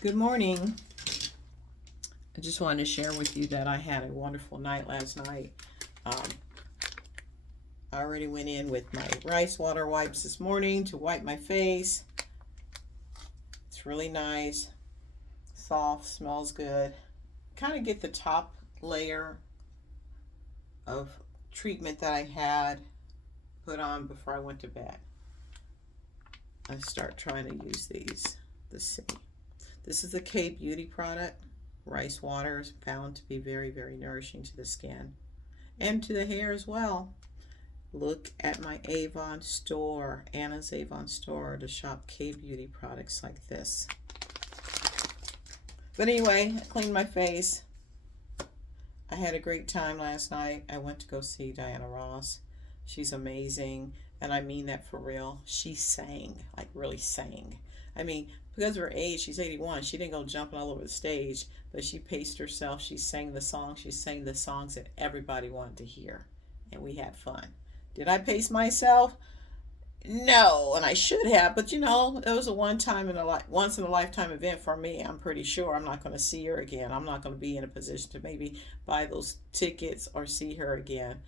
Good morning. I just wanted to share with you that I had a wonderful night last night. Um, I already went in with my rice water wipes this morning to wipe my face. It's really nice, soft, smells good. Kind of get the top layer of treatment that I had put on before I went to bed. I start trying to use these. Let's see. This is the K Beauty product. Rice water is found to be very, very nourishing to the skin and to the hair as well. Look at my Avon store, Anna's Avon store, to shop K Beauty products like this. But anyway, I cleaned my face. I had a great time last night. I went to go see Diana Ross. She's amazing, and I mean that for real. She sang, like really sang. I mean, because of her age, she's 81. She didn't go jumping all over the stage, but she paced herself. She sang the song. She sang the songs that everybody wanted to hear, and we had fun. Did I pace myself? No, and I should have, but it was a once in a lifetime event for me. I'm pretty sure I'm not going to see her again. I'm not going to be in a position to maybe buy those tickets or see her again.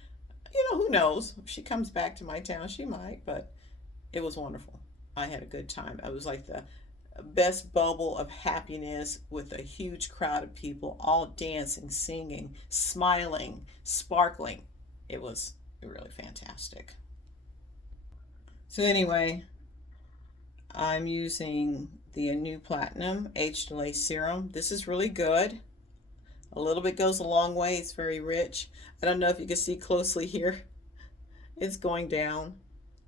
Who knows? If she comes back to my town, she might, but it was wonderful. I had a good time. It was like the best bubble of happiness with a huge crowd of people all dancing, singing, smiling, sparkling. It was really fantastic. So anyway, I'm using the new Platinum Age Delay Serum. This is really good. A little bit goes a long way. It's very rich. I don't know if you can see closely here. It's going down.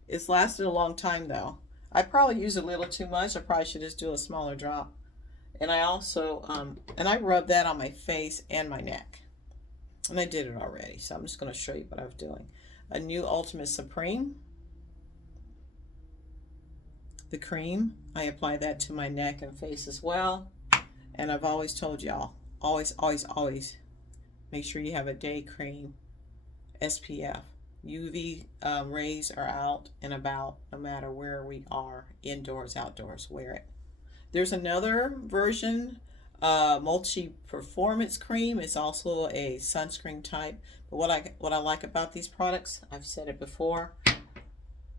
It's lasted a long time though. I probably use a little too much. I probably should just do a smaller drop. And I also, and I rub that on my face and my neck. And I did it already, so I'm just going to show you what I was doing. A new Ultimate Supreme. The cream, I apply that to my neck and face as well. And I've always told y'all, always, always, always make sure you have a day cream, SPF. UV rays are out and about no matter where we are, indoors, outdoors, wear it. There's another version, multi performance cream. It's also a sunscreen type. But what I like about these products, I've said it before,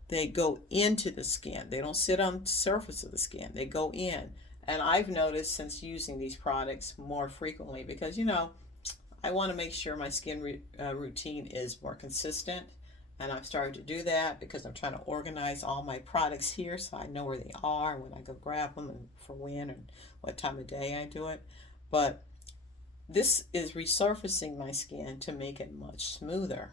they go into the skin. They don't sit on the surface of the skin. They go in. And I've noticed since using these products more frequently because I want to make sure my skin routine is more consistent. And I've started to do that because I'm trying to organize all my products here so I know where they are and when I go grab them and for when and what time of day I do it. But this is resurfacing my skin to make it much smoother.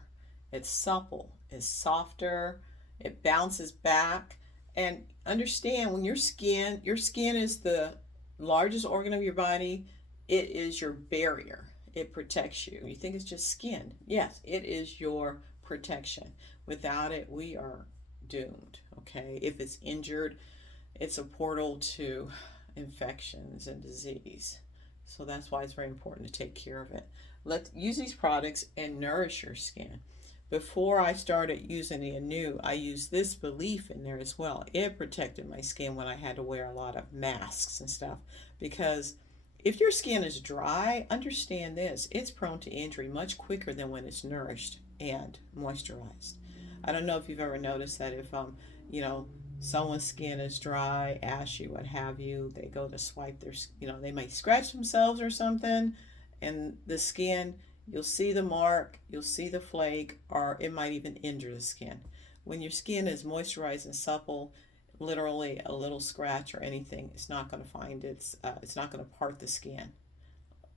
It's supple, it's softer, it bounces back. And understand when your skin is the largest organ of your body, it is your barrier. It protects you. You think it's just skin. Yes, it is your protection. Without it, we are doomed. Okay. If it's injured, it's a portal to infections and disease. So that's why it's very important to take care of it. Let's use these products and nourish your skin. Before I started using the Anew, I used this Belief in there as well. It protected my skin when I had to wear a lot of masks and stuff. Because if your skin is dry, understand this, it's prone to injury much quicker than when it's nourished and moisturized. I don't know if you've ever noticed that if you know, someone's skin is dry, ashy, what have you, they go to swipe their, they might scratch themselves or something, and the skin, you'll see the mark, you'll see the flake, or it might even injure the skin. When your skin is moisturized and supple, literally a little scratch or anything, it's not going to part the skin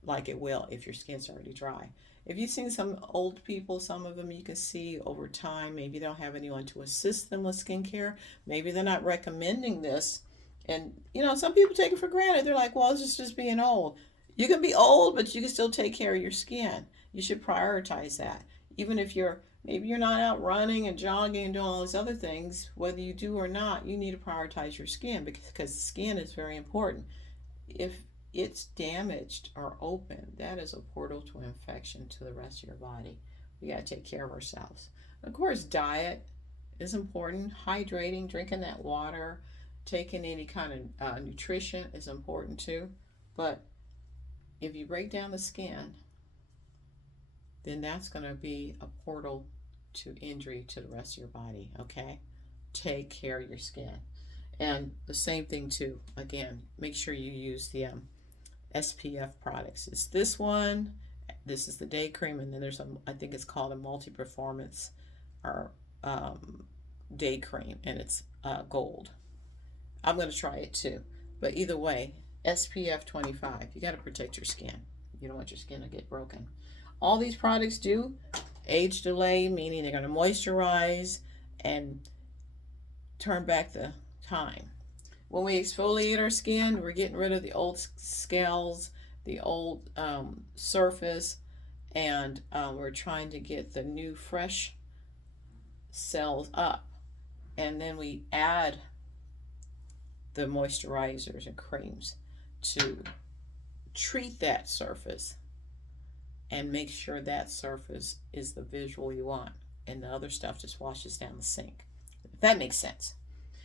like it will if your skin's already dry. If you've seen some old people, some of them you can see over time, maybe they don't have anyone to assist them with skincare. Maybe they're not recommending this. And, some people take it for granted. They're like, well, it's just being old. You can be old, but you can still take care of your skin. You should prioritize that. Even if maybe you're not out running and jogging and doing all these other things, whether you do or not, you need to prioritize your skin because the skin is very important. If it's damaged or open, that is a portal to infection to the rest of your body. We got to take care of ourselves. Of course, diet is important. Hydrating, drinking that water, taking any kind of nutrition is important too. But if you break down the skin, then that's going to be a portal to injury to the rest of your body, okay? Take care of your skin. And the same thing too, again, make sure you use the SPF products. It's this one, this is the day cream, and then there's I think it's called a multi-performance or day cream, and it's gold. I'm going to try it too. But either way, SPF 25. You got to protect your skin. You don't want your skin to get broken. All these products do age delay, meaning they're going to moisturize and turn back the time. When we exfoliate our skin, we're getting rid of the old scales, the old surface, and we're trying to get the new fresh cells up. And then we add the moisturizers and creams to treat that surface and make sure that surface is the visual you want, and the other stuff just washes down the sink, if that makes sense.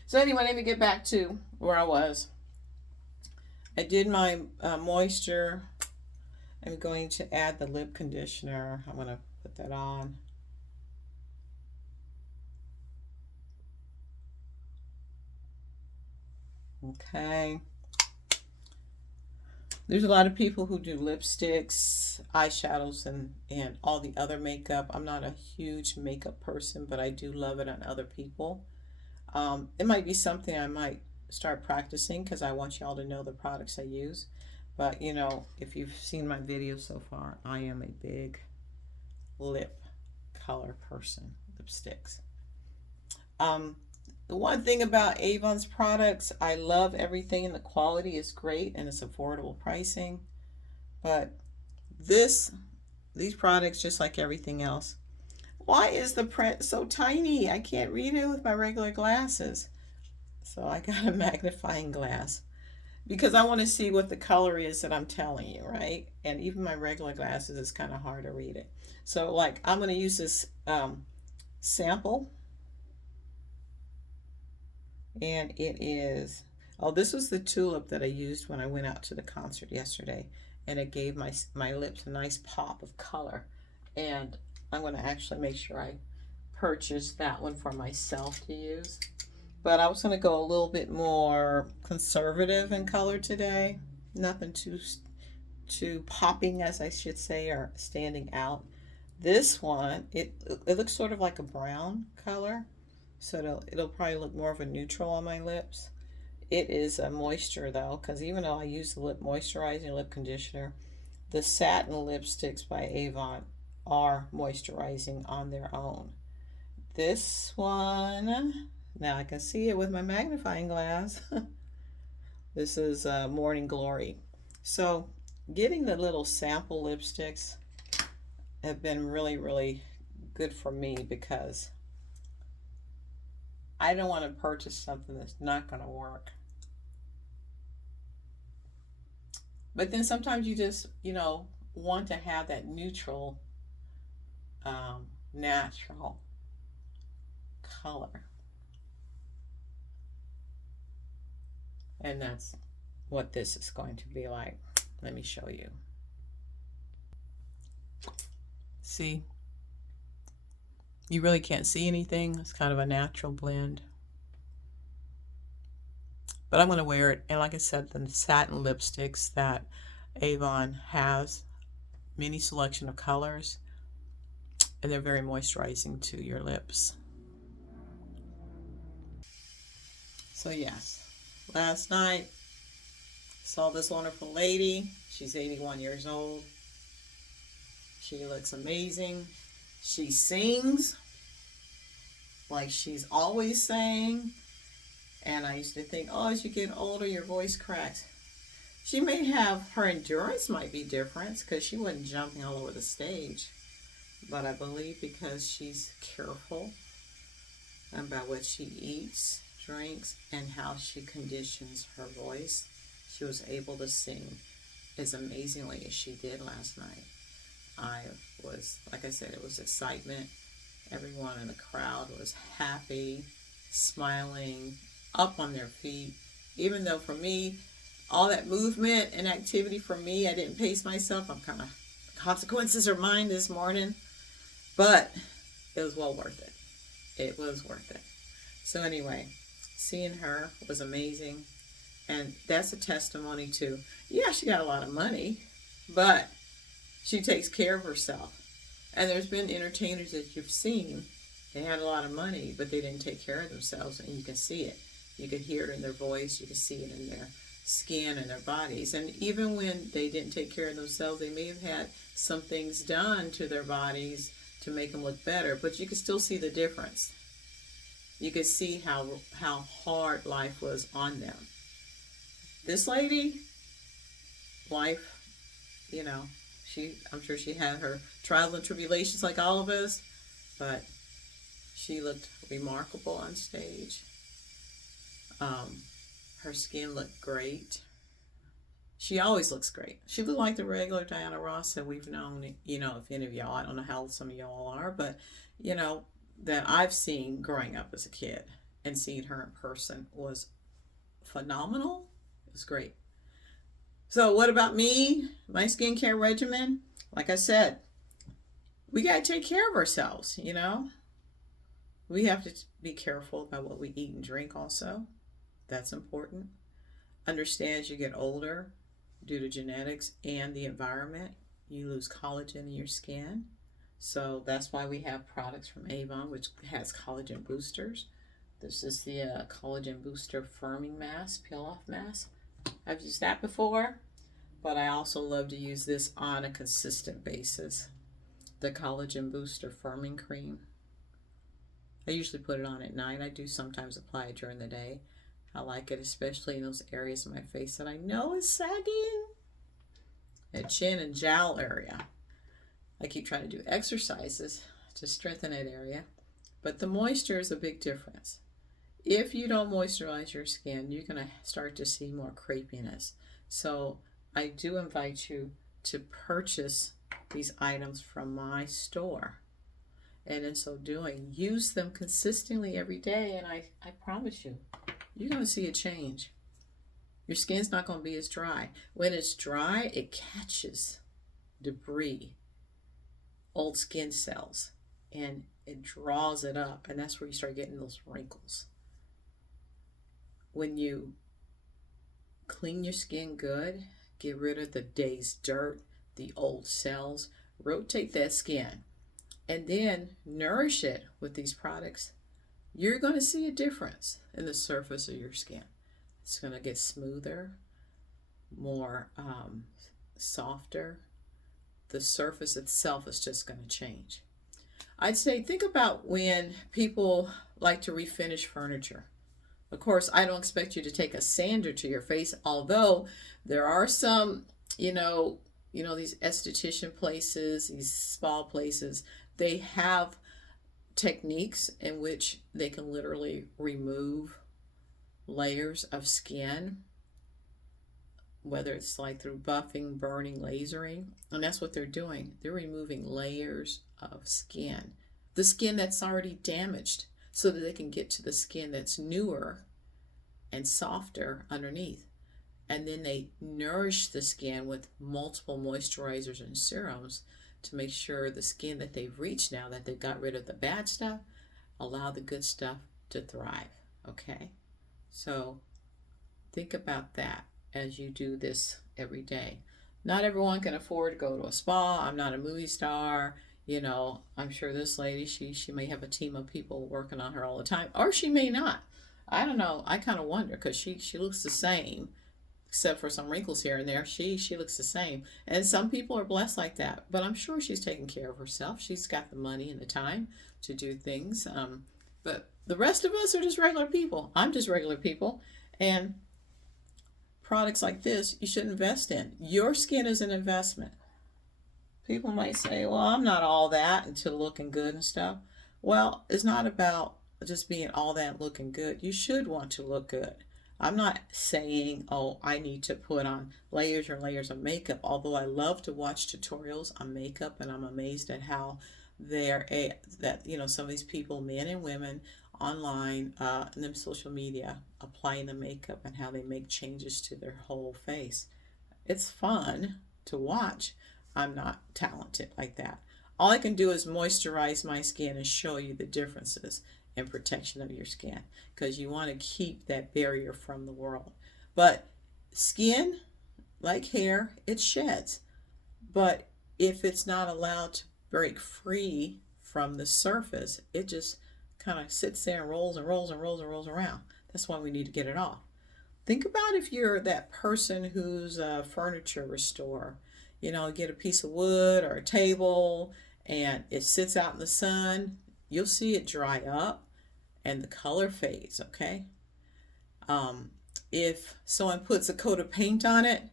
So anyway, let me get back to where I was. I did my moisture. I'm going to add the lip conditioner. I'm going to put that on. Okay. There's a lot of people who do lipsticks, eyeshadows, and all the other makeup. I'm not a huge makeup person, but I do love it on other people. It might be something I might start practicing because I want y'all to know the products I use. But, you know, if you've seen my videos so far, I am a big lip color person, lipsticks. The one thing about Avon's products, I love everything, and the quality is great and it's affordable pricing. But these products, just like everything else, why is the print so tiny? I can't read it with my regular glasses. So I got a magnifying glass because I want to see what the color is that I'm telling you, right? And even my regular glasses, it's kind of hard to read it. So like I'm going to use this sample. And it is, oh, this was the tulip that I used when I went out to the concert yesterday. And it gave my lips a nice pop of color. And I'm going to actually make sure I purchase that one for myself to use. But I was going to go a little bit more conservative in color today. Nothing too popping, as I should say, or standing out. This one, it looks sort of like a brown color. So it'll probably look more of a neutral on my lips. It is a moisture though, because even though I use the lip moisturizing lip conditioner, the satin lipsticks by Avon are moisturizing on their own. This one, now I can see it with my magnifying glass. This is Morning Glory. So getting the little sample lipsticks have been really, really good for me because I don't want to purchase something that's not going to work. But then sometimes you just, you know, want to have that neutral, natural color. And that's what this is going to be like. Let me show you. See? You really can't see anything. It's kind of a natural blend. But I'm going to wear it. And like I said, the satin lipsticks that Avon has, many selection of colors. And they're very moisturizing to your lips. So yes, last night saw this wonderful lady. She's 81 years old. She looks amazing. She sings like she's always sang. And I used to think, oh, as you get older, your voice cracks. She may have, her endurance might be different because she wasn't jumping all over the stage. But I believe because she's careful about what she eats, drinks, and how she conditions her voice, she was able to sing as amazingly as she did last night. I was, like I said, it was excitement. Everyone in the crowd was happy, smiling, up on their feet. Even though for me, all that movement and activity for me. I didn't pace myself. I'm kind of, consequences are mine this morning, but it was well worth it. It was worth it. So anyway, seeing her was amazing. And that's a testimony to, yeah, she got a lot of money, but she takes care of herself. And there's been entertainers that you've seen, they had a lot of money, but they didn't take care of themselves, and you can see it. You can hear it in their voice, you can see it in their skin and their bodies. And even when they didn't take care of themselves, they may have had some things done to their bodies to make them look better, but you can still see the difference. You could see how hard life was on them. This lady, life, you know, I'm sure she had her trials and tribulations like all of us, but she looked remarkable on stage. Her skin looked great. She always looks great. She looked like the regular Diana Ross that we've known, you know, if any of y'all, I don't know how some of y'all are, but, you know, that I've seen growing up as a kid, and seeing her in person was phenomenal. It was great. So what about me? My skincare regimen? Like I said, we got to take care of ourselves, you know? We have to be careful about what we eat and drink also. That's important. Understand as you get older, due to genetics and the environment, you lose collagen in your skin. So that's why we have products from Avon, which has collagen boosters. This is the collagen booster firming mask, peel off mask. I've used that before, but I also love to use this on a consistent basis. The collagen booster firming cream. I usually put it on at night. I do sometimes apply it during the day. I like it, especially in those areas of my face that I know is sagging. The chin and jowl area. I keep trying to do exercises to strengthen that area, but the moisture is a big difference. If you don't moisturize your skin, you're going to start to see more crepiness. So I do invite you to purchase these items from my store. And in so doing, use them consistently every day, and I promise you, you're going to see a change. Your skin's not going to be as dry. When it's dry, it catches debris, old skin cells, and it draws it up, and that's where you start getting those wrinkles. When you clean your skin good, get rid of the day's dirt, the old cells, rotate that skin, and then nourish it with these products, you're going to see a difference in the surface of your skin. It's going to get smoother, more softer. The surface itself is just going to change. I'd say think about when people like to refinish furniture. Of course, I don't expect you to take a sander to your face, although there are some, you know, these esthetician places, these spa places, they have techniques in which they can literally remove layers of skin, whether it's like through buffing, burning, lasering, and that's what they're doing. They're removing layers of skin, the skin that's already damaged, so that they can get to the skin that's newer and softer underneath. And then they nourish the skin with multiple moisturizers and serums to make sure the skin that they've reached, now that they've got rid of the bad stuff, allow the good stuff to thrive. Okay? So think about that as you do this every day. Not everyone can afford to go to a spa. I'm not a movie star. You know, I'm sure this lady, she may have a team of people working on her all the time, or she may not. I don't know. I kind of wonder, because she looks the same, except for some wrinkles here and there. She looks the same. And some people are blessed like that, but I'm sure she's taking care of herself. She's got the money and the time to do things. But the rest of us are just regular people. I'm just regular people. And products like this, you should invest in. Your skin is an investment. People might say, well, I'm not all that into looking good and stuff. Well, it's not about just being all that looking good. You should want to look good. I'm not saying, oh, I need to put on layers and layers of makeup, although I love to watch tutorials on makeup, and I'm amazed at how some of these people, men and women, online, and them social media, applying the makeup and how they make changes to their whole face. It's fun to watch. I'm not talented like that. All I can do is moisturize my skin and show you the differences in protection of your skin, because you want to keep that barrier from the world. But skin, like hair, it sheds. But if it's not allowed to break free from the surface, it just kind of sits there and rolls and rolls and rolls and rolls around. That's why we need to get it off. Think about if you're that person who's a furniture restorer. You know, get a piece of wood or a table and it sits out in the sun. You'll see it dry up and the color fades, okay? If someone puts a coat of paint on it,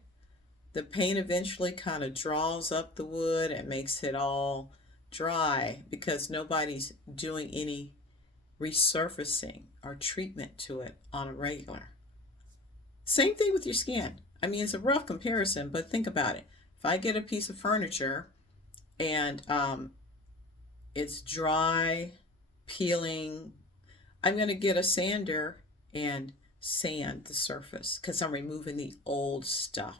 the paint eventually kind of draws up the wood and makes it all dry because nobody's doing any resurfacing or treatment to it on a regular. Same thing with your skin. I mean, it's a rough comparison, but think about it. If I get a piece of furniture and it's dry, peeling, I'm going to get a sander and sand the surface because I'm removing the old stuff,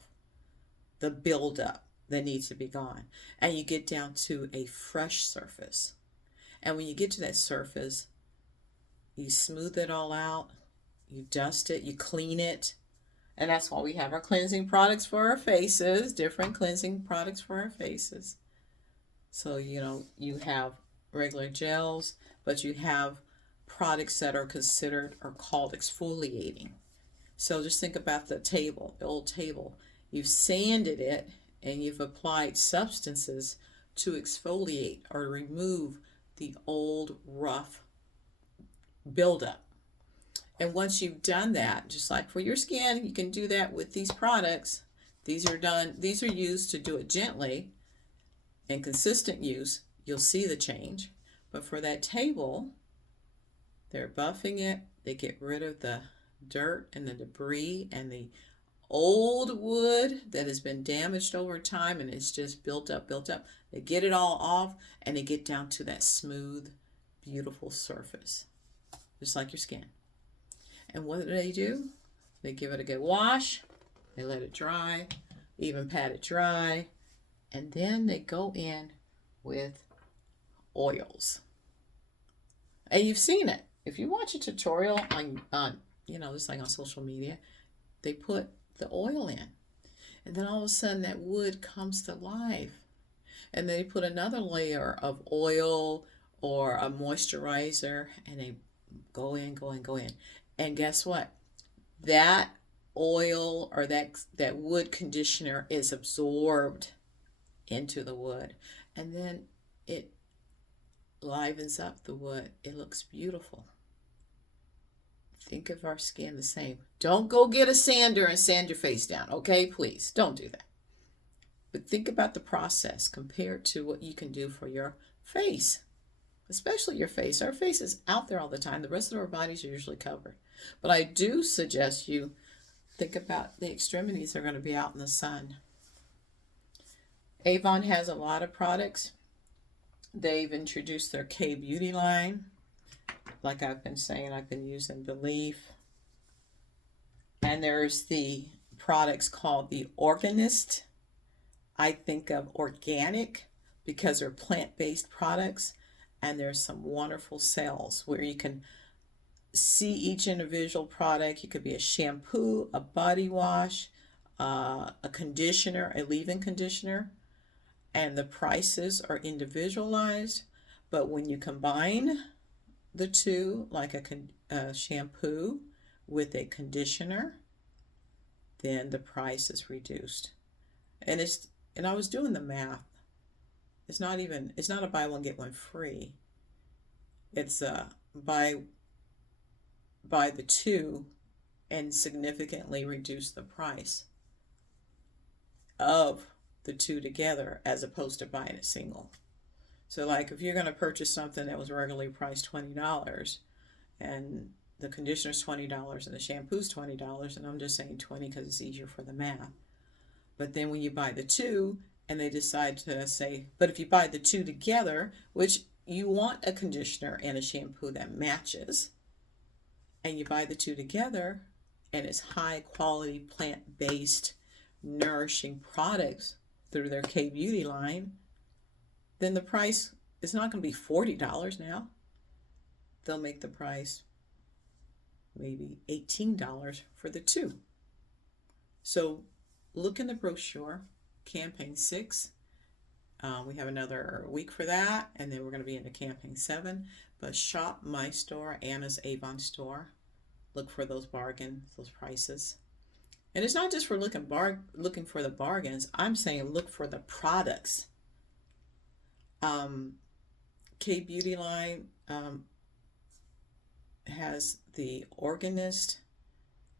the buildup that needs to be gone. And you get down to a fresh surface. And when you get to that surface, you smooth it all out, you dust it, you clean it. And that's why we have our cleansing products for our faces, different cleansing products for our faces. So, you know, you have regular gels, but you have products that are considered or called exfoliating. So just think about the table, the old table. You've sanded it and you've applied substances to exfoliate or remove the old rough buildup. And once you've done that, just like for your skin, you can do that with these products. These are used to do it gently and consistent use. You'll see the change. But for that table, they're buffing it. They get rid of the dirt and the debris and the old wood that has been damaged over time and it's just built up. They get it all off and they get down to that smooth, beautiful surface, just like your skin. And what do? They give it a good wash, they let it dry, even pat it dry, and then they go in with oils. And you've seen it. If you watch a tutorial on just like on social media, they put the oil in. And then all of a sudden that wood comes to life. And they put another layer of oil or a moisturizer and they go in. And guess what? That oil or that wood conditioner is absorbed into the wood. And then it livens up the wood. It looks beautiful. Think of our skin the same. Don't go get a sander and sand your face down, okay? Please, don't do that. But think about the process compared to what you can do for your face, especially your face. Our face is out there all the time. The rest of our bodies are usually covered. But I do suggest you think about the extremities are going to be out in the sun. Avon has a lot of products. They've introduced their K-Beauty line. Like I've been saying, I've been using Belif. And there's the products called the Organist. I think of organic because they're plant-based products. And there's some wonderful sales where you can see each individual product. It could be a shampoo, a body wash, a conditioner, a leave-in conditioner. And the prices are individualized. But when you combine the two, like a shampoo with a conditioner, then the price is reduced. And I was doing the math. It's not a buy one get one free. It's buy the two and significantly reduce the price of the two together as opposed to buying a single. So like if you're going to purchase something that was regularly priced $20 and the conditioner's $20 and the shampoo's $20, and I'm just saying 20 because it's easier for the math. But then when you buy the two and they decide to say, but if you buy the two together, which you want a conditioner and a shampoo that matches, and you buy the two together, and it's high quality plant-based nourishing products through their K Beauty line, then the price is not going to be $40 now. They'll make the price maybe $18 for the two. So look in the brochure, campaign 6. We have another week for that, and then we're going to be into campaign 7. But shop my store, Anna's Avon store. Look for those bargains, those prices. And it's not just for looking for the bargains. I'm saying look for the products. K Beauty line has the Organist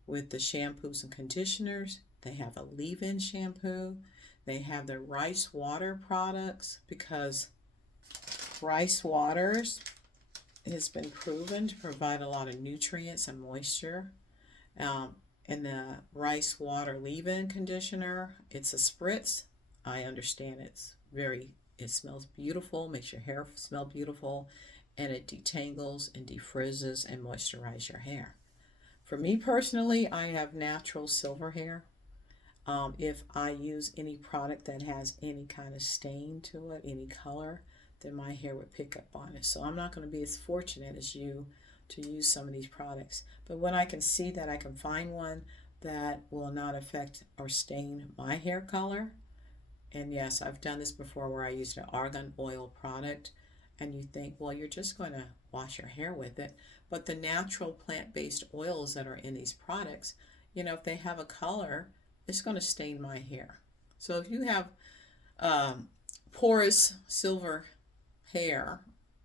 with the shampoos and conditioners. They have a leave-in shampoo. They have the rice water products, because rice waters has been proven to provide a lot of nutrients and moisture. And the rice water leave-in conditioner, it's a spritz. I understand it smells beautiful, makes your hair smell beautiful, and it detangles and defrizzes and moisturizes your hair. For me personally, I have natural silver hair. If I use any product that has any kind of stain to it, any color, then my hair would pick up on it. So I'm not going to be as fortunate as you to use some of these products. But when I can see that I can find one that will not affect or stain my hair color, and yes, I've done this before where I used an argan oil product, and you think, well, you're just going to wash your hair with it. But the natural plant-based oils that are in these products, if they have a color, it's going to stain my hair. So if you have porous silver hair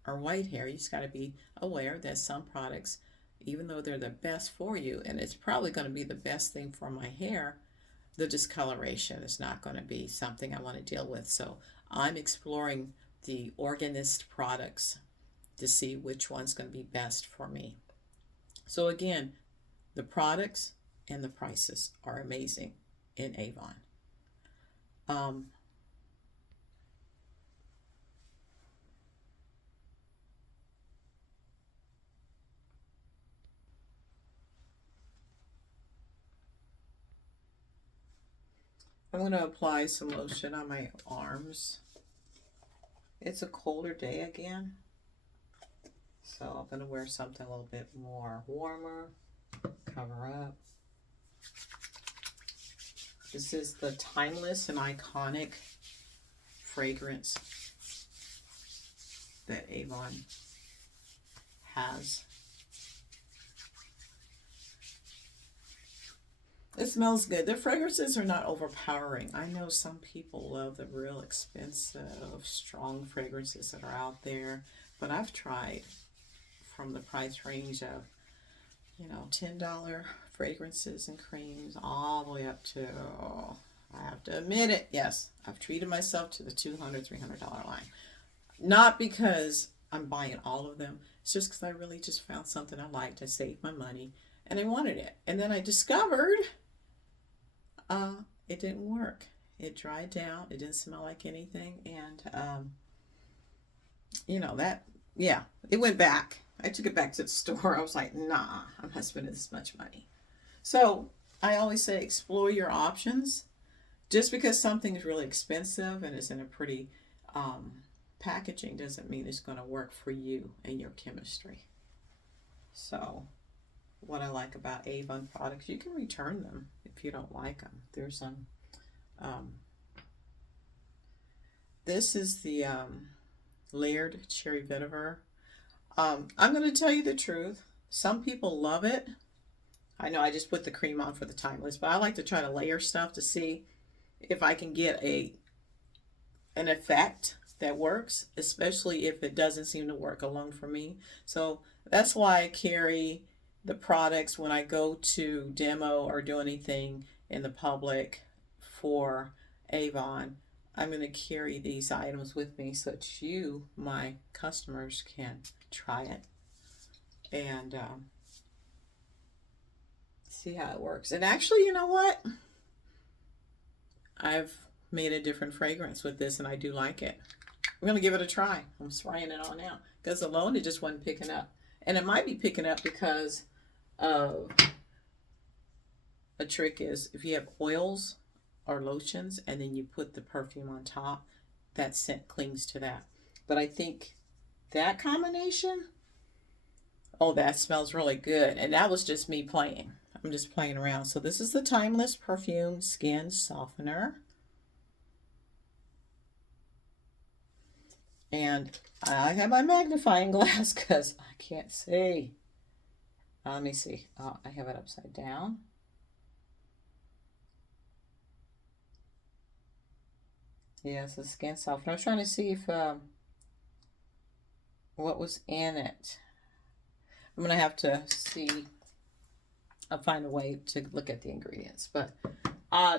or white hair, you just got to be aware that some products, even though they're the best for you, and it's probably going to be the best thing for my hair, the discoloration is not going to be something I want to deal with. So I'm exploring the Organist products to see which one's going to be best for me. So again, the products and the prices are amazing in Avon. I'm going to apply some lotion on my arms. It's a colder day again, so I'm going to wear something a little bit more warmer, cover up. This is the timeless and iconic fragrance that Avon has. It smells good. The fragrances are not overpowering. I know some people love the real expensive, strong fragrances that are out there, but I've tried from the price range of, $10 fragrances and creams all the way up to, I have to admit it, yes, I've treated myself to the $200, $300 line. Not because I'm buying all of them. It's just because I really just found something I liked. I saved my money and I wanted it. And then I discovered it didn't work. It dried down. It didn't smell like anything. And, it went back. I took it back to the store. I was like, nah, I'm not spending this much money. So I always say explore your options. Just because something is really expensive and is in a pretty packaging doesn't mean it's going to work for you and your chemistry. So what I like about Avon products, you can return them if you don't like them. There's some, this is the layered cherry vetiver. I'm going to tell you the truth. Some people love it. I know I just put the cream on for the timeless, but I like to try to layer stuff to see if I can get an effect that works, especially if it doesn't seem to work alone for me. So that's why I carry the products when I go to demo or do anything in the public for Avon. I'm going to carry these items with me so that you, my customers, can try it and see how it works. And actually, you know what? I've made a different fragrance with this and I do like it. I'm going to give it a try. I'm spraying it on now because alone it just wasn't picking up. And it might be picking up because of a trick is if you have oils or lotions and then you put the perfume on top, that scent clings to that. But I think that combination, oh, that smells really good. And that was just me playing. I'm just playing around. So this is the Timeless Perfume Skin Softener. And I have my magnifying glass because I can't see. Let me see. Oh, I have it upside down. Yes, the skin softener. I was trying to see if what was in it. I'm gonna have to see. I'll find a way to look at the ingredients. But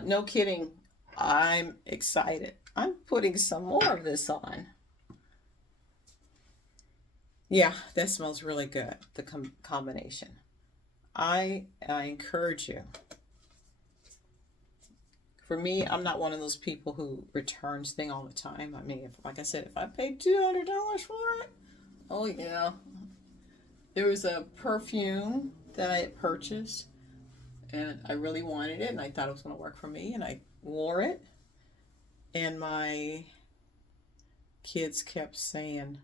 no kidding, I'm excited. I'm putting some more of this on. Yeah, that smells really good. The combination. I encourage you. For me, I'm not one of those people who returns thing all the time. I mean, if, like I said, if I paid $200 for it, oh yeah. There was a perfume that I had purchased, and I really wanted it, and I thought it was going to work for me, and I wore it, and my kids kept saying,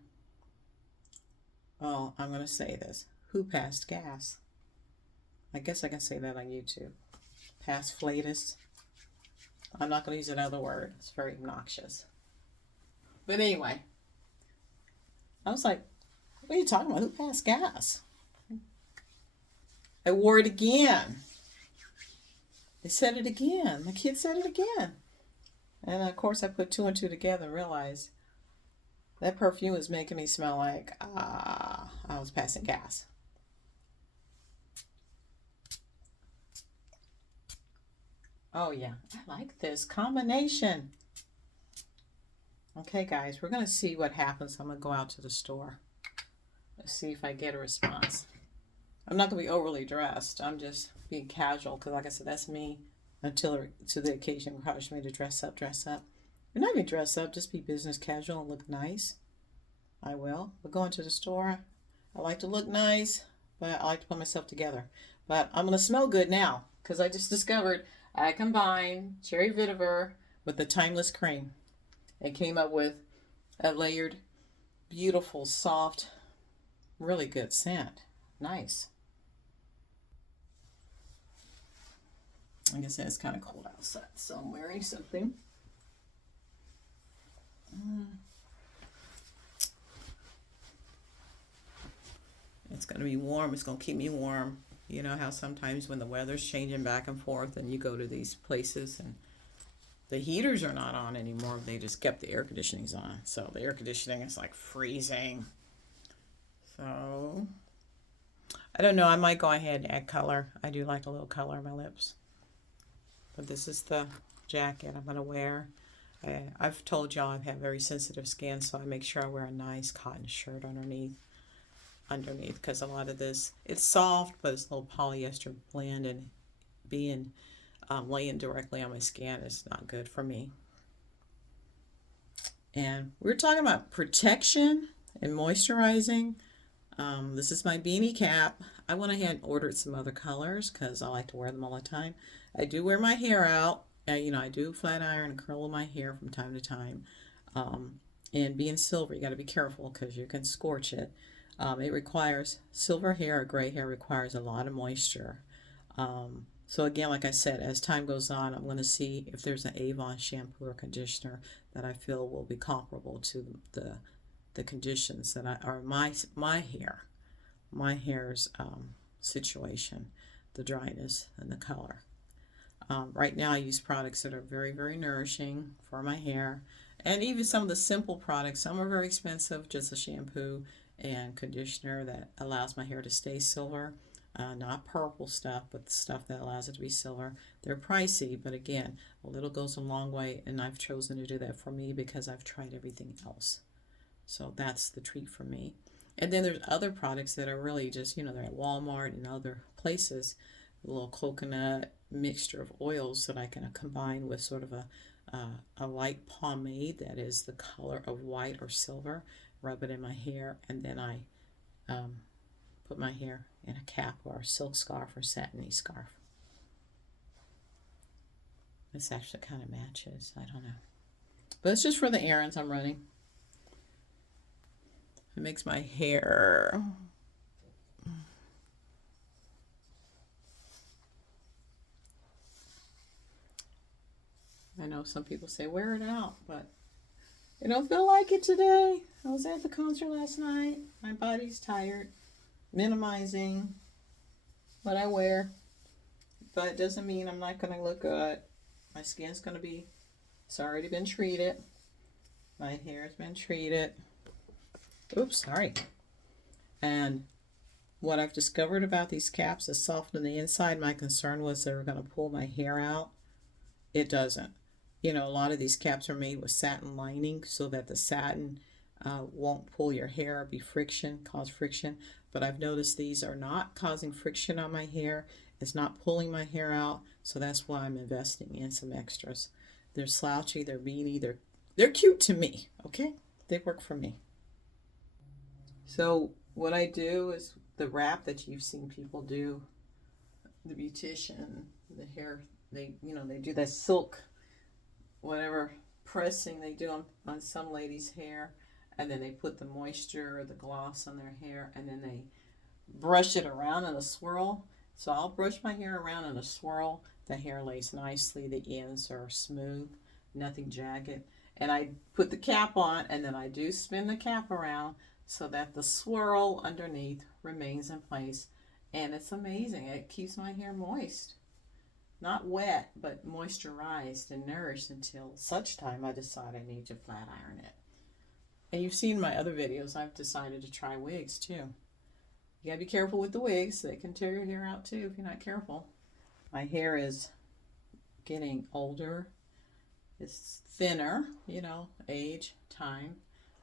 oh, I'm going to say this, who passed gas? I guess I can say that on YouTube. Past flatus. I'm not going to use another word. It's very obnoxious. But anyway, I was like, what are you talking about? Who passed gas? I wore it again. They said it again. The kid said it again. And of course, I put two and two together and realized that perfume was making me smell like I was passing gas. Oh yeah, I like this combination. Okay guys, we're going to see what happens. I'm going to go out to the store. Let's see if I get a response. I'm not going to be overly dressed. I'm just being casual because like I said, that's me until to the occasion requires me to dress up. You're not even dress up, just be business casual and look nice. I will. We're going to the store. I like to look nice, but I like to put myself together. But I'm going to smell good now because I just discovered I combined cherry vetiver with the Timeless cream and came up with a layered, beautiful, soft, really good scent. Nice. Like I said, it's kind of cold outside, so I'm wearing something. It's going to be warm. It's going to keep me warm. You know how sometimes when the weather's changing back and forth and you go to these places and the heaters are not on anymore. They just kept the air conditionings on. So the air conditioning is like freezing. So I don't know. I might go ahead and add color. I do like a little color on my lips. But this is the jacket I'm going to wear. I've told y'all I have very sensitive skin, so I make sure I wear a nice cotton shirt underneath because a lot of this, it's soft, but it's a little polyester blend, and being laying directly on my skin is not good for me. And we're talking about protection and moisturizing. This is my beanie cap. I went ahead and ordered some other colors because I like to wear them all the time. I do wear my hair out. I do flat iron and curl my hair from time to time. And being silver, you got to be careful because you can scorch it. It requires silver hair or gray hair requires a lot of moisture. So again, like I said, as time goes on, I'm going to see if there's an Avon shampoo or conditioner that I feel will be comparable to the conditions that are my hair's situation, the dryness and the color. Right now I use products that are very, very nourishing for my hair, and even some of the simple products. Some are very expensive, just a shampoo and conditioner that allows my hair to stay silver. Not purple stuff, but the stuff that allows it to be silver. They're pricey, but again, a little goes a long way, and I've chosen to do that for me because I've tried everything else. So that's the treat for me. And then there's other products that are really just, they're at Walmart and other places, a little coconut mixture of oils that I can combine with sort of a light pomade that is the color of white or silver, rub it in my hair, and then I put my hair in a cap or a silk scarf or satiny scarf. This actually kind of matches. I don't know. But it's just for the errands I'm running. It makes my hair... I know some people say wear it out, but I don't feel like it today. I was at the concert last night. My body's tired. Minimizing what I wear. But it doesn't mean I'm not going to look good. My skin's going to be... It's already been treated. My hair's been treated. Oops, sorry. And what I've discovered about these caps is soft on the inside. My concern was they were going to pull my hair out. It doesn't. You know, a lot of these caps are made with satin lining so that the satin won't pull your hair or cause friction. But I've noticed these are not causing friction on my hair. It's not pulling my hair out. So that's why I'm investing in some extras. They're slouchy, they're beanie, they're cute to me, okay? They work for me. So what I do is the wrap that you've seen people do, the beautician, the hair, they do that silk, whatever pressing they do on some ladies' hair, and then they put the moisture or the gloss on their hair, and then they brush it around in a swirl. So I'll brush my hair around in a swirl. The hair lays nicely. The ends are smooth, nothing jagged. And I put the cap on, and then I do spin the cap around so that the swirl underneath remains in place. And it's amazing. It keeps my hair moist. Not wet, but moisturized and nourished until such time I decide I need to flat iron it. And you've seen my other videos. I've decided to try wigs too. You gotta be careful with the wigs. They can tear your hair out too if you're not careful. My hair is getting older. It's thinner, age, time.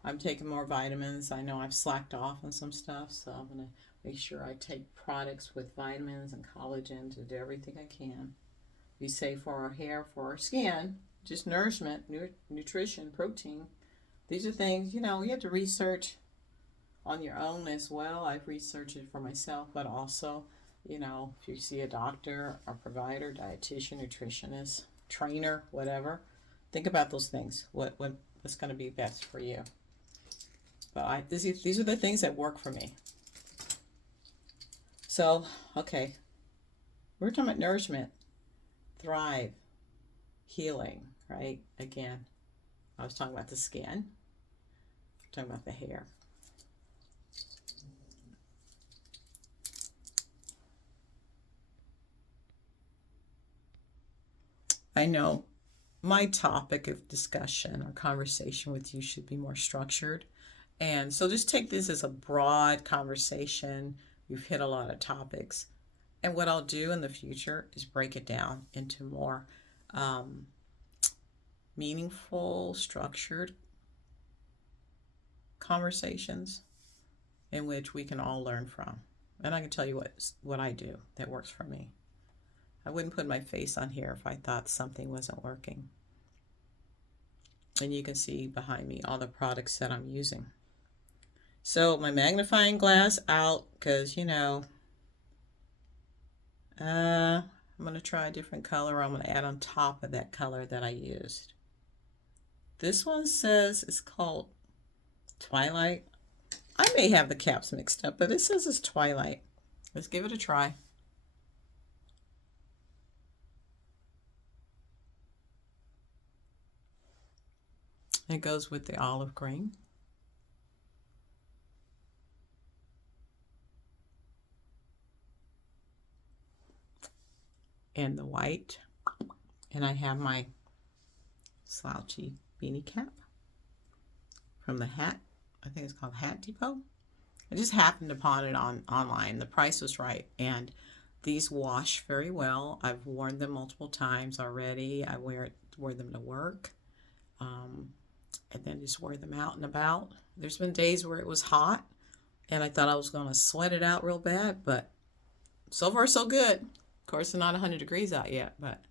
I'm taking more vitamins. I know I've slacked off on some stuff, so I'm gonna make sure I take products with vitamins and collagen to do everything I can. Be safe for our hair, for our skin, just nourishment, nutrition, protein. These are things, you have to research on your own as well. I've researched it for myself, but also, if you see a doctor, a provider, dietitian, nutritionist, trainer, whatever, think about those things. What's going to be best for you? But these are the things that work for me. So, okay, we're talking about nourishment, thrive, healing, right? Again, I was talking about the skin, talking about the hair. I know my topic of discussion or conversation with you should be more structured. And so just take this as a broad conversation. We've hit a lot of topics. And what I'll do in the future is break it down into more meaningful, structured conversations in which we can all learn from. And I can tell you what I do that works for me. I wouldn't put my face on here if I thought something wasn't working. And you can see behind me all the products that I'm using. So my magnifying glass out because, I'm going to try a different color. I'm going to add on top of that color that I used. This one says it's called Twilight. I may have the caps mixed up, but it says it's Twilight. Let's give it a try. It goes with the olive green. And the white. And I have my slouchy beanie cap from the hat. I think it's called Hat Depot. I just happened upon it online. The price was right. And these wash very well. I've worn them multiple times already. I wear them to work. And then just wear them out and about. There's been days where it was hot and I thought I was going to sweat it out real bad, but so far so good. Of course, it's not 100 degrees out yet, but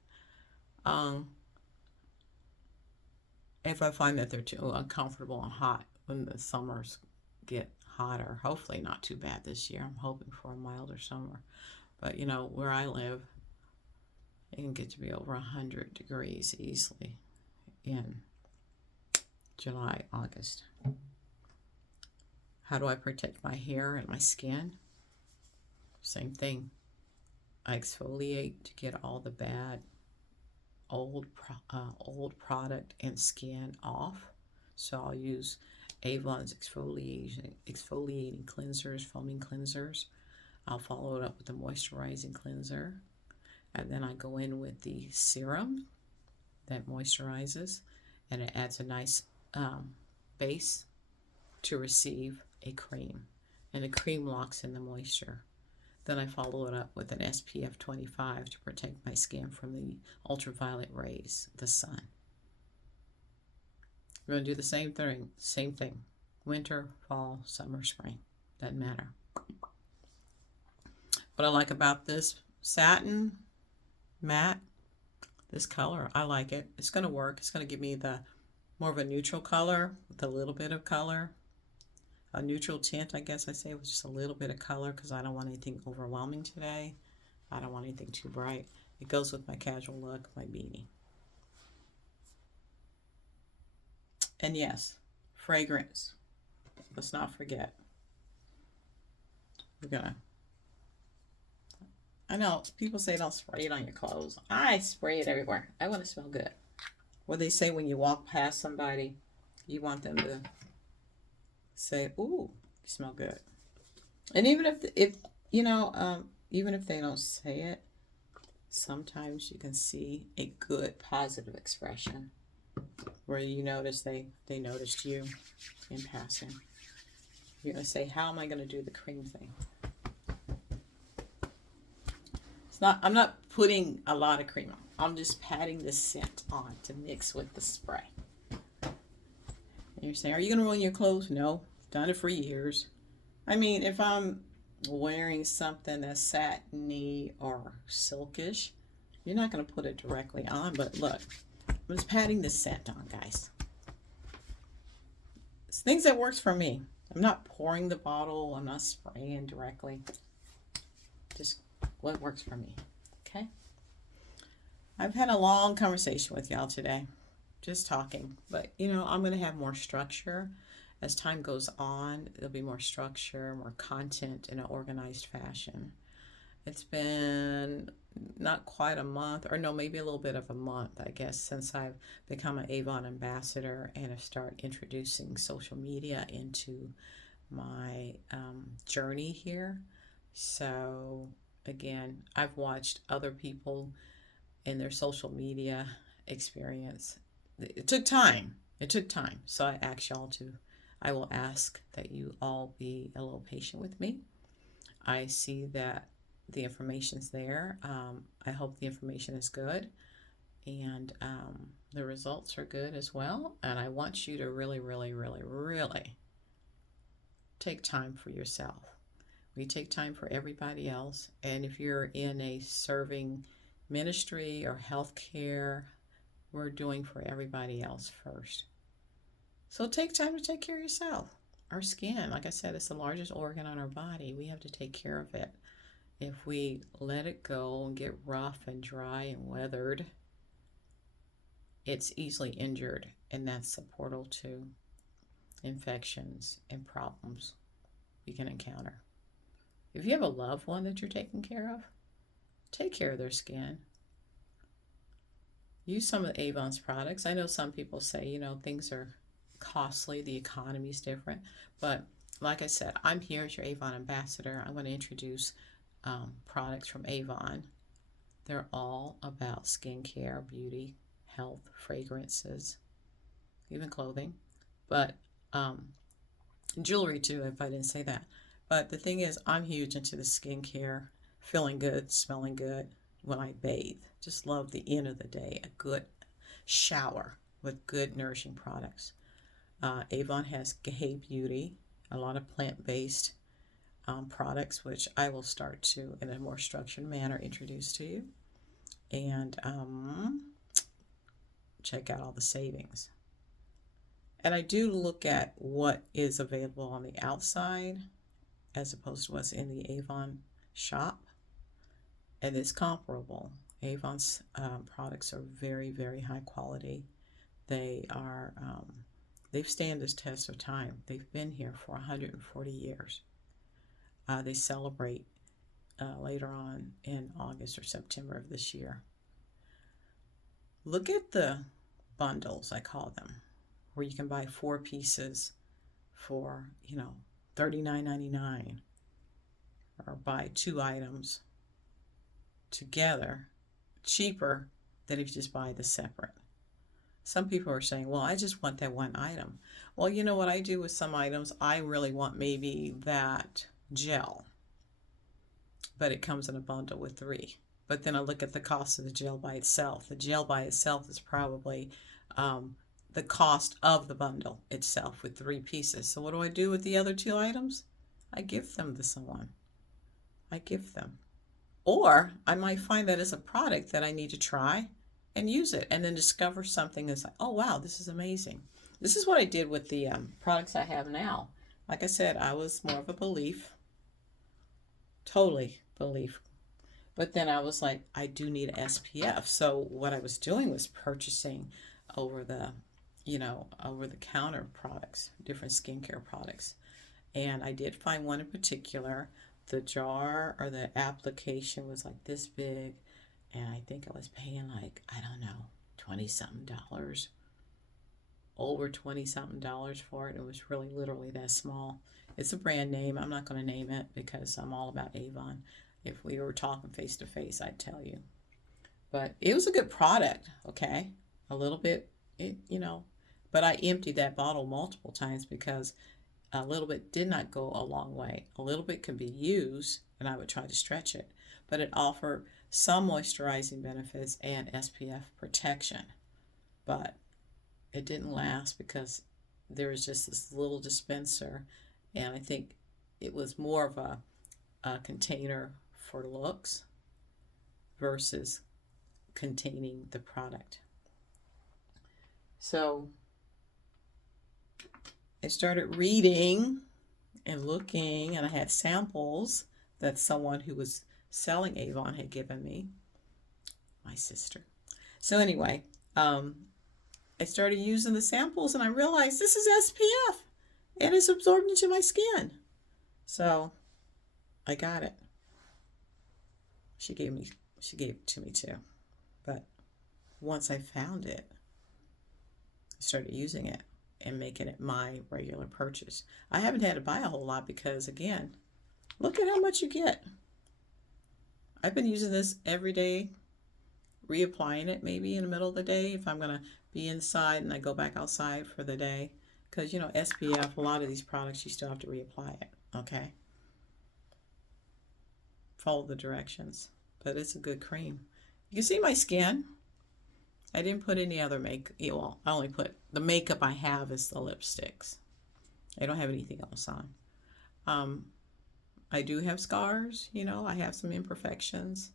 if I find that they're too uncomfortable and hot when the summers get hotter. Hopefully not too bad this year. I'm hoping for a milder summer. But you know, where I live, it can get to be over 100 degrees easily in July, August. How do I protect my hair and my skin? Same thing. I exfoliate to get all the bad old product and skin off. So I'll use Avon's exfoliating cleansers, foaming cleansers. I'll follow it up with a moisturizing cleanser. And then I go in with the serum that moisturizes, and it adds a nice base to receive a cream. And the cream locks in the moisture. Then I follow it up with an SPF 25 to protect my skin from the ultraviolet rays, the sun. We're going to do the same thing. Winter, fall, summer, spring. Doesn't matter. What I like about this satin matte, this color, I like it. It's going to work. It's going to give me the more of a neutral color with a little bit of color. A neutral tint, I guess I say, with just a little bit of color because I don't want anything overwhelming today. I don't want anything too bright. It goes with my casual look, my beanie. And yes, fragrance. Let's not forget. I know people say don't spray it on your clothes. I spray it everywhere. I want to smell good. What they say when you walk past somebody, you want them to say, "Ooh, you smell good." And even if even if they don't say it, sometimes you can see a good positive expression where you notice they noticed you in passing. You're gonna say, "How am I gonna do the cream thing?" I'm not putting a lot of cream on. I'm just patting the scent on to mix with the spray. And you're saying, are you going to ruin your clothes? No. I've done it for years. I mean, if I'm wearing something that's satiny or silkish, you're not going to put it directly on. But look, I'm just patting the scent on, guys. It's things that works for me. I'm not pouring the bottle. I'm not spraying directly. Just what works for me. Okay? I've had a long conversation with y'all today. Just talking. But, I'm going to have more structure. As time goes on, there'll be more structure, more content in an organized fashion. It's been not quite a month, or no, maybe a little bit of a month, I guess, since I've become an Avon ambassador and have started introducing social media into my journey here. So again, I've watched other people in their social media experience. It took time. So I will ask that you all be a little patient with me. I see that the information's there. I hope the information is good, and the results are good as well. And I want you to really, really, really, really take time for yourself. We take time for everybody else. And if you're in a serving ministry or healthcare, we're doing for everybody else first. So take time to take care of yourself. Our skin, like I said, it's the largest organ on our body. We have to take care of it. If we let it go and get rough and dry and weathered, it's easily injured, and that's the portal to infections and problems we can encounter. If you have a loved one that you're taking care of, take care of their skin. Use some of Avon's products. I know some people say, things are costly, the economy's different, but like I said, I'm here as your Avon ambassador. I'm going to introduce products from Avon. They're all about skincare, beauty, health, fragrances, even clothing, but jewelry too, if I didn't say that. But the thing is, I'm huge into the skincare, feeling good, smelling good when I bathe. Just love the end of the day, a good shower with good nourishing products. Avon has Gay Beauty, a lot of plant-based products, which I will start to, in a more structured manner, introduce to you. And check out all the savings. And I do look at what is available on the outside as opposed to what's in the Avon shop, and it's comparable. Avon's products are very, very high quality. They are, they've stand this test of time. They've been here for 140 years. They celebrate later on in August or September of this year. Look at the bundles, I call them, where you can buy 4 pieces for, $39.99, or buy 2 items together, cheaper than if you just buy the separate. Some people are saying, well, I just want that one item. Well, you know what I do with some items? I really want maybe that gel, but it comes in a bundle with 3. But then I look at the cost of the gel by itself. The gel by itself is probably the cost of the bundle itself with 3 pieces. So what do I do with the other 2 items? I give them to someone. I give them. Or I might find that it's a product that I need to try and use it, and then discover something that's like, oh wow, this is amazing. This is what I did with the products I have now. Like I said, I was more of a belief, totally belief. But then I was like, I do need SPF. So what I was doing was purchasing over the, over the counter products, different skincare products. And I did find one in particular. The jar or the application was like this big, and I think I was paying like, I don't know, 20-something dollars, over 20-something dollars for it. It was really literally that small. It's a brand name. I'm not going to name it because I'm all about Avon. If we were talking face to face, I'd tell you. But it was a good product, okay? A little bit, but I emptied that bottle multiple times because a little bit did not go a long way. A little bit could be used, and I would try to stretch it. But it offered some moisturizing benefits and SPF protection. But it didn't last because there was just this little dispenser, and I think it was more of a container for looks versus containing the product. So I started reading and looking, and I had samples that someone who was selling Avon had given me, my sister. So anyway, I started using the samples, and I realized this is SPF, and it's absorbed into my skin. So I got it. She gave it to me too. But once I found it, I started using it and making it my regular purchase. I haven't had to buy a whole lot because, again, look at how much you get. I've been using this every day, reapplying it maybe in the middle of the day if I'm going to be inside and I go back outside for the day. Because, SPF, a lot of these products, you still have to reapply it, okay? Follow the directions. But it's a good cream. You can see my skin. I didn't put any other makeup. Well, I only put, the makeup I have is the lipsticks. I don't have anything else on. I do have scars, I have some imperfections.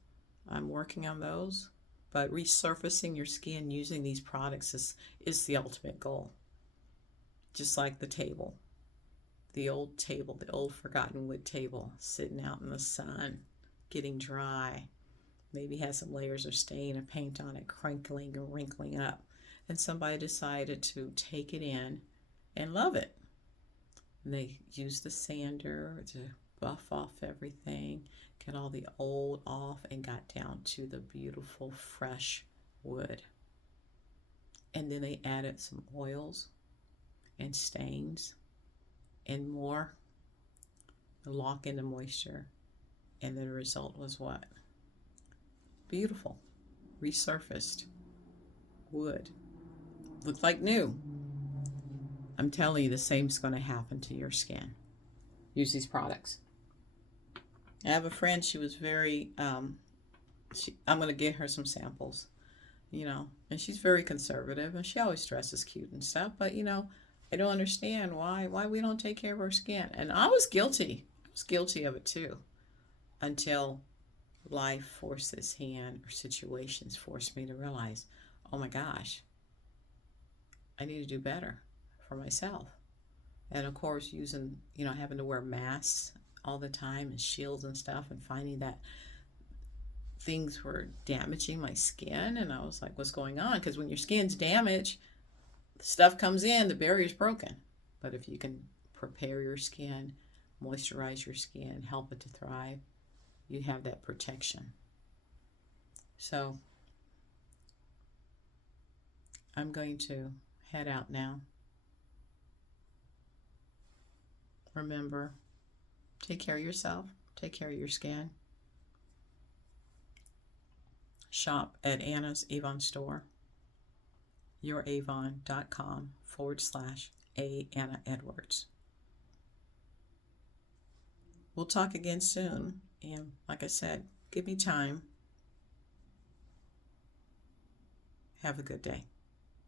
I'm working on those. But resurfacing your skin using these products is the ultimate goal. Just like the table. The old table, the old forgotten wood table, sitting out in the sun, getting dry. Maybe has some layers of stain or paint on it, crinkling and wrinkling up. And somebody decided to take it in and love it. And they used the sander to buff off everything, get all the old off, and got down to the beautiful fresh wood. And then they added some oils and stains and more to lock in the moisture. And the result was what? Beautiful, resurfaced wood. Looked like new. I'm telling you, the same's going to happen to your skin. Use these products. I have a friend, she was very, I'm going to get her some samples, and she's very conservative, and she always dresses cute and stuff, but, I don't understand why we don't take care of our skin. And I was guilty. I was guilty of it too, until life forced its hand, or situations forced me to realize, oh my gosh, I need to do better for myself. And of course, using, having to wear masks all the time and shields and stuff, and finding that things were damaging my skin. And I was like, what's going on? Because when your skin's damaged, stuff comes in, the barrier's broken. But if you can prepare your skin, moisturize your skin, help it to thrive, you have that protection. So I'm going to head out now. Remember, take care of yourself, take care of your skin. Shop at Anna's Avon Store, youravon.com/A Anna Edwards. We'll talk again soon. And like I said, give me time. Have a good day.